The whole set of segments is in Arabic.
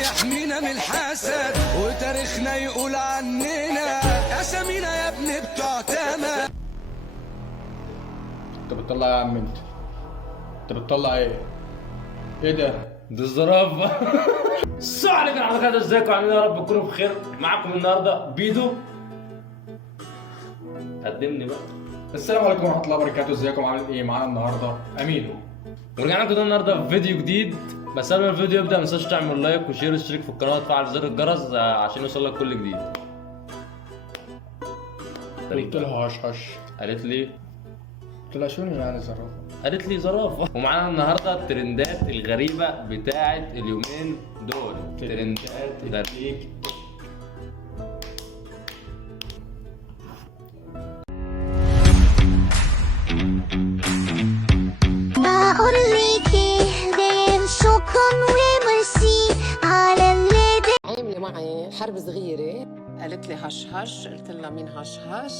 يحمينا من الحسد وتاريخنا يقول عننا اسامينا يا ابني بتوع تمام. انت بتطلع يا عم انت بتطلع ايه؟ ايه ده؟ دي الزرافه. السلام عليكم ورحمه الله، ازيكم عاملين؟ يا رب تكونوا بخير. معاكم النهارده بيدو. قدمني بقى. السلام عليكم ورحمه الله وبركاته، ازيكم؟ عامل ايه؟ معانا النهارده امينو، ورجعنا لكم النهارده في فيديو جديد. بس قبل ما الفيديو يبدا ما تنساش تعمل لايك وشير واشترك في القناه وتفعل زر الجرس عشان يوصلك كل جديد. قلت لها هش هش، قالت لي شنو يعني زرافه؟ قالت لي زرافه. ومعانا النهارده الترندات الغريبه بتاعه اليومين دول. ترندات غريبه. عاملة معي حرب صغيرة، قالت لي هش هش، قلت لها مين هش هش؟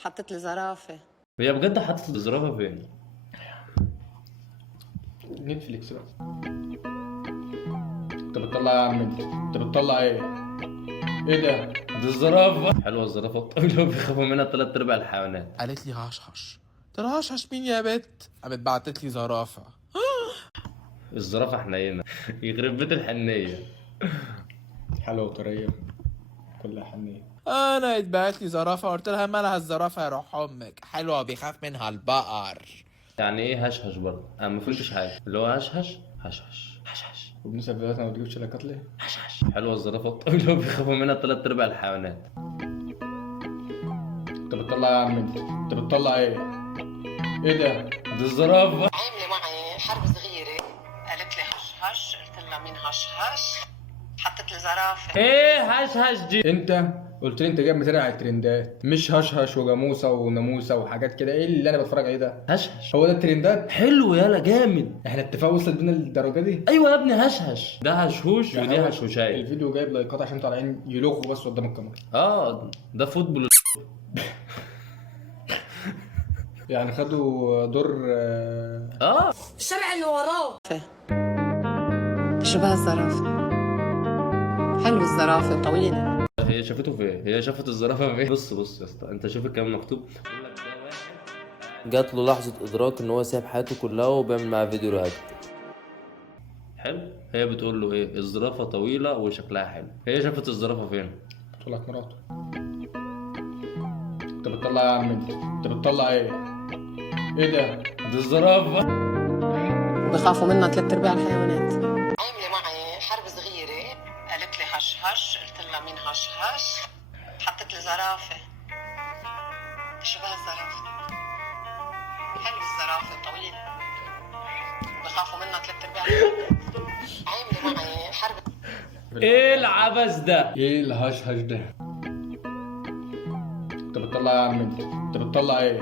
حطت لي زرافة. هي بجد حطت الزرافه فين؟ نتفليكس بقى. انت بتطلع يا عم انت بتطلع ايه؟ ايه ده؟ دي الزرافه. حلوه الزرافه الطويله وبيخافوا منها تلات ارباع الحيوانات. قالت لي هش هش، قلت لها هش هش مين يا بت؟ قامت بعتت لي زرافه. الزرافه حنينه. يخرب بيت الحنيه. حلوه وطريه كلها حنيه. انا اتبعت لي زرافه، قلت لها مالها الزرافه يا روح امك، حلوه بيخاف منها البقر. يعني ايه هشهش برضه؟ انا ما فهمتش حاجه. اللي هو هشهش هشهش هشهش وبنسى فيديوهاتنا ما بتجيبش لايكات ليه؟ هشهش. حلوه الزرافه الطويله وبيخافوا منها تلات ارباع الحيوانات. انت بتطلع يا عم انت بتطلع ايه؟ ايه ده؟ دي الزرافه. عاملة معي حرب صغيرة، قالت لي هش هش، قلت لها مين هش هش؟ حطت لي زرافة. ايه هشهش دي؟ انت قلت لي انت جاي متابع على الترندات، مش هش هش وجاموسه وناموسه وحاجات كده. ايه اللي انا بتفرج عليه ده؟ هشهش هو ده الترندات؟ حلو يالا جامد. احنا الاتفاق وصل بينا للدرجه دي؟ ايوه يا ابني هشهش ده هشهوش يعني ودي هو هشهوشايه. الفيديو جايب لايكات عشان طالعين يلغوا بس قدام الكاميرا. ده فوتبول. يعني خدوا دور الشارع اللي وراه. شبه الزرافة، حلو الزرافة طويلة. هي شافته فين؟ هي شافت الزرافه فين؟ بص يا اسطى، انت شوف الكلام مكتوب. جات له لحظة إدراك إن هو سايب حياته كلها وبيعمل معاه فيديو رياكت. حلو. هي بتقول له ايه؟ الزرافه طويله وشكلها حلو. هي شافت الزرافه فين؟ قلت لك مراته. انت بتطلع يا عم انت بتطلع ايه؟ ايه ده؟ دي الزرافه. بخافوا منها تلات ارباع الحيوانات. عاملة معي حرب صغيرة، قالت لي هش هش، قلت لها مين هش هش؟ حطت لي زرافة. شبه الزرافة، حلو الزرافة طويلة. بخافوا منها تلات ارباع الحيوانات. عاملة معي حرب. ايه العبث ده؟ ايه الهش هش ده؟ انت بتطلع يا عم انت بتطلع ايه؟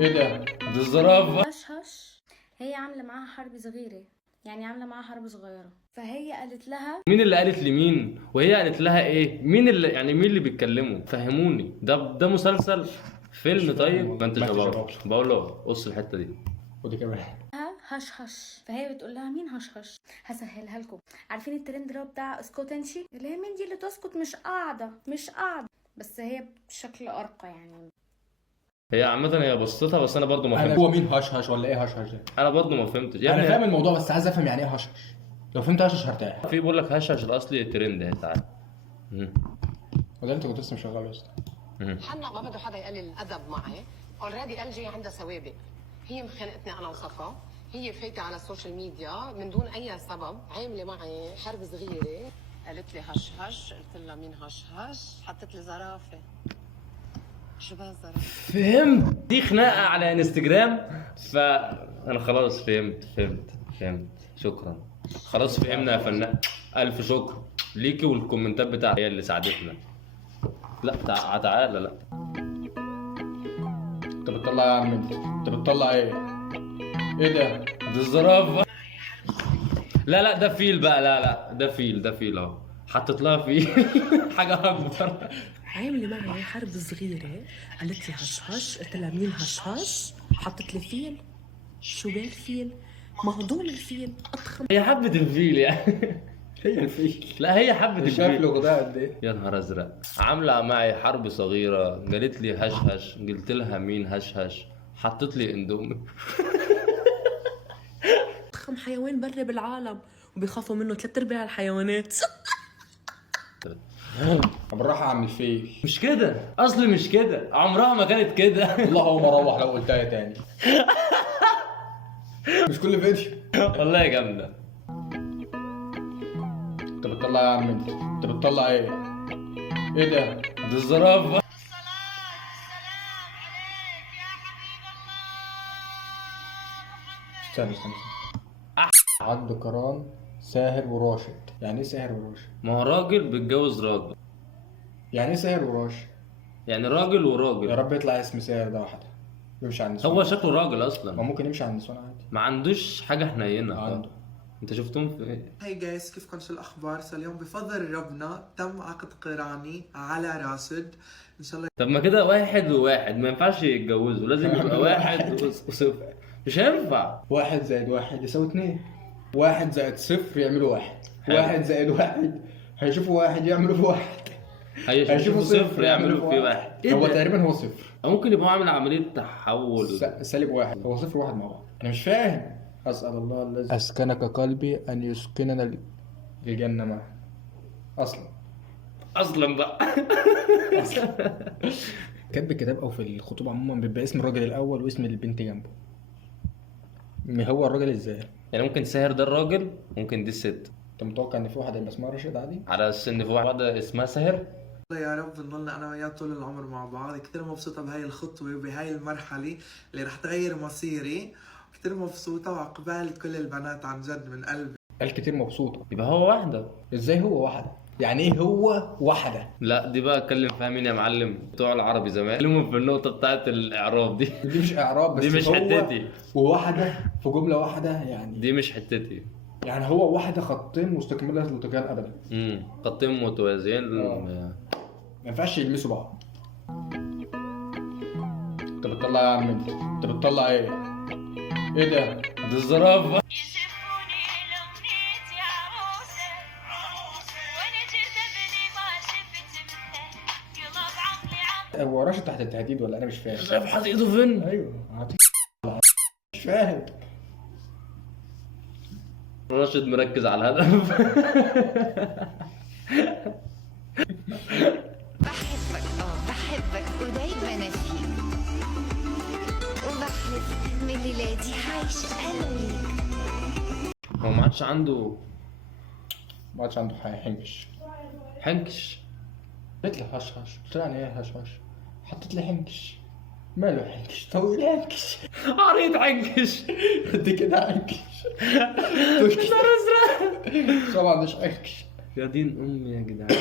ايه ده؟ دي الزرافه. هش هش هي عامله معاها حرب صغيره، يعني عامله معاها حرب صغيره، فهي قالت لها مين اللي قالت لمين؟ وهي قالت لها ايه؟ مين اللي بيتكلموا؟ فهموني. ده مسلسل فيلم؟ طيب ما انت شباب. بقول له قص الحته دي. ودي كمان هش هش، فهي بتقول لها مين هش هش. هسهلها لكم. عارفين الترند اللي هو بتاع اسكت انشي، اللي هي مين دي اللي تسكت مش قاعده بس هي بشكل ارقى يعني. هي عامه هي بسطتها، بس انا برضو ما انا فهمتش. هو مين هش هش ولا ايه هش هش ده؟ انا برضو ما فهمتش يا انا ابني. فاهم الموضوع بس عايز افهم يعني ايه هش هش. لو فهمت هش هش هرتاح. في بيقول لك هشش الاصلي ترند اهي. تعالى. وده انت كنت لسه مشغل يا اسطى. حنا ما بده حدا يقلل الادب معي، اوريدي الجي عندها سوابق. هي مخانقتني انا وصفا، هي فايته على السوشيال ميديا من دون اي سبب. عامله معي حرب صغيره، قالت لي هش هش، قلت لها مين هش هش؟ حطت لي زرافه. شبه الزرافه. فهمت. دي خناقه على انستجرام، فانا خلاص فهمت. شكرا. خلاص فهمنا يا فنان. الف شكر ليكي والكومنتات بتاعتك هي اللي ساعدتنا. لا تعالى. لا انت بتطلع يا عم انت بتطلع ايه؟ ايه ده؟ دي الزرافه. لا ده فيل بقى. لا ده فيل اهو. حطت لها فيل. حاجه اكبر. عاملة معي حرب صغيرة، قالت لي هش هش، قلت لها مين هش هش؟ حطت لي فيل. شو بالفيل؟ مهضوم الفيل أضخم. هي حبة الفيل يعني. هي الفيل. لا هي حبة شاف الفيل. له غداء قد ايه؟ يا نهار ازرق. عاملة معي حرب صغيرة، قالت لي هش هش، قلت لها مين هش هش، حطت لي اندومي. أضخم حيوان بري بالعالم وبيخافوا منه 3/4 الحيوانات. بالراحه يا عم الفيل. مش كده اصلي، مش كده، عمرها ما كانت كده. والله هو مروح لو قلتها تاني. مش كل فيديو. والله جامدة. انت بتطلع ايه يا عم انت بتطلع ايه؟ ايه ده؟ دي الزرافة. استنى. عبد كران ساهر وراشد. يعني ايه ساهر وراشد؟ ما هو راجل بيتجوز راجل، يعني ايه ساهر وراشد؟ يعني راجل يا وراجل. رب يطلع اسم ساهر ده واحدة يمشي على النسوان. هو شكله راجل ما اصلا، ممكن يمشي على النسوان عادي. ما عندوش حاجة حنينة. عنده. انت شفتهم في ايه؟ هاي جايز، كيفكم؟ شو الاخبار؟ اليوم بفضل ربنا تم عقد قراني على راشد ان شاء الله. طب ما كده واحد وواحد ما ينفعش يتجوزوا، لازم يبقى واحد وصفر. مش هينفع. 1 زائد 1 يساوي 2. 1 زائد 0 يعملوا 1. حلو. 1 زائد 1 هيشوفوا 1 يعملوا في 1. هيشوفوا صفر يعملوا فيه واحد. ايه هو ده؟ تقريبا هو 0. أو ممكن يبقى عامل عملية تحول. سالب 1 هو 0 و1 مع بعض. انا مش فاهم. اسال الله الذي اسكنك قلبي ان يسكننا الجنه معه. اصلا بقى. كاتب الكتاب او في الخطوبه عموما بيبقى اسم الراجل الاول واسم البنت جنبه. هو الراجل ازاي؟ يعني ممكن ساهر ده الراجل، ممكن دي الست. انت متوقع ان في واحد هيبقى اسمها رشيد عادي؟ على اساس ان في واحدة اسمها ساهر. يا رب نضلنا انا وياه طول العمر مع بعض. كثير مبسوطه بهاي الخطوه وبهاي المرحله اللي رح تغير مصيري. كثير مبسوطه وعقبال كل البنات عن جد من قلبي. قال كتير مبسوطه. يبقى هو واحدة. ازاي هو واحده؟ يعني ايه هو واحده؟ لا دي بقى اتكلم فيها مين يا معلم؟ بتوع العربي زمان اتكلموا في النقطة بتاعت الإعراب دي. دي مش اعراب بس. دي مش هو حتتي. وواحده في جمله واحده يعني. دي مش حتتي. يعني هو واحده خطين مستكمله التقيان ابدا. خطين متوازيين. ما ينفعش يلمسوا بعض. انت بتطلع يا عم انت بتطلع ايه؟ ايه ده؟ دي الزرافة. هو راشد تحت التهديد ولا انا مش فاهم؟ شايف حاطط ايده فين؟ ايوه مش فاهم. راشد مركز على الهدف. بحبك ودايما فيك، وبحلف من ليلادي هعيش انا ليك. هو ما عادش عنده حنكش. حنكش. قلت لي هش هش. قلت له يعني ايه هش هش؟ حطيت لي حنكش. ماله حنكش؟ طويل حنكش. عريض حنكش. دي كده حنكش. نار ازرق. طبعا مش حنكش. يا دين امي يا جدعان.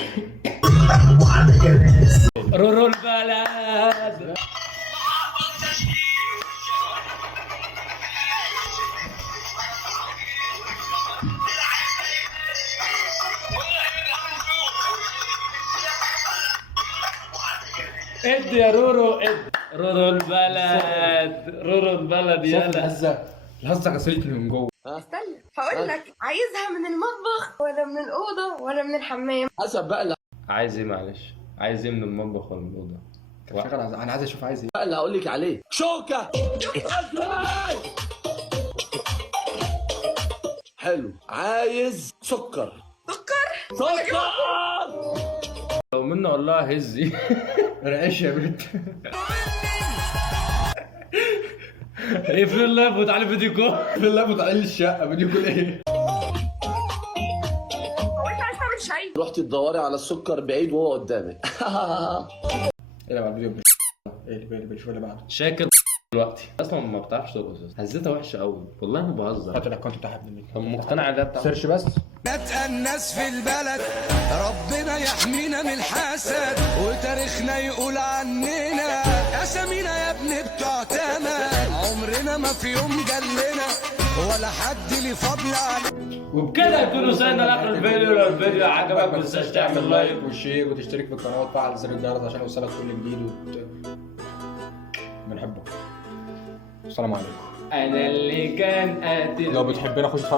رورو البلد. ادي يا رورو ادي. رورو البلد. رورو البلد يلا. الهزة غسلتني من جوه. استنى هقول لك، عايزها من المطبخ ولا من الاوضه ولا من الحمام؟ حسب بقى. عايز ايه معلش؟ عايز ايه من المطبخ ولا من الاوضه؟ انا عايز اشوف عايز ايه. اللي هقول لك عليه شوكه. حلو. عايز سكر. لو منه والله هزي. رعش يا بنت. ايه في اللايف وتعالى فيديو كول. في الله بتعلي الشقه فيديو كل ايه؟ هو انت عايز تعمل شاي؟ رحت تدوري على السكر بعيد وهو قدامك. ايه اللي بعد الفيديو؟ ايه اللي بيشوف اللي بعده؟ شاكر دلوقتي اصلا ما بتعرفش ترقص. هزتها وحشه قوي والله ما بهزر. هات الاكونت بتاع ابن طب مقتنع ده بتاع سيرش بس. نتقى الناس في البلد ربنا يحمينا من الحسد وتاريخنا يقول عننا اسامينا يا ابني بتوع تمام. عمرنا ما في يوم جلنا ولا حد ليه فضل علينا. وبكده يكون وصلنا لاخر الفيديو. لو الفيديو عجبك ما تنساش تعمل لايك وشير وتشترك في القناه وتفعل زر الجرس عشان يوصلك كل جديد بنحبك. السلام عليكم. انا اللي كان قاتل. لو بتحبنا خش اتفرج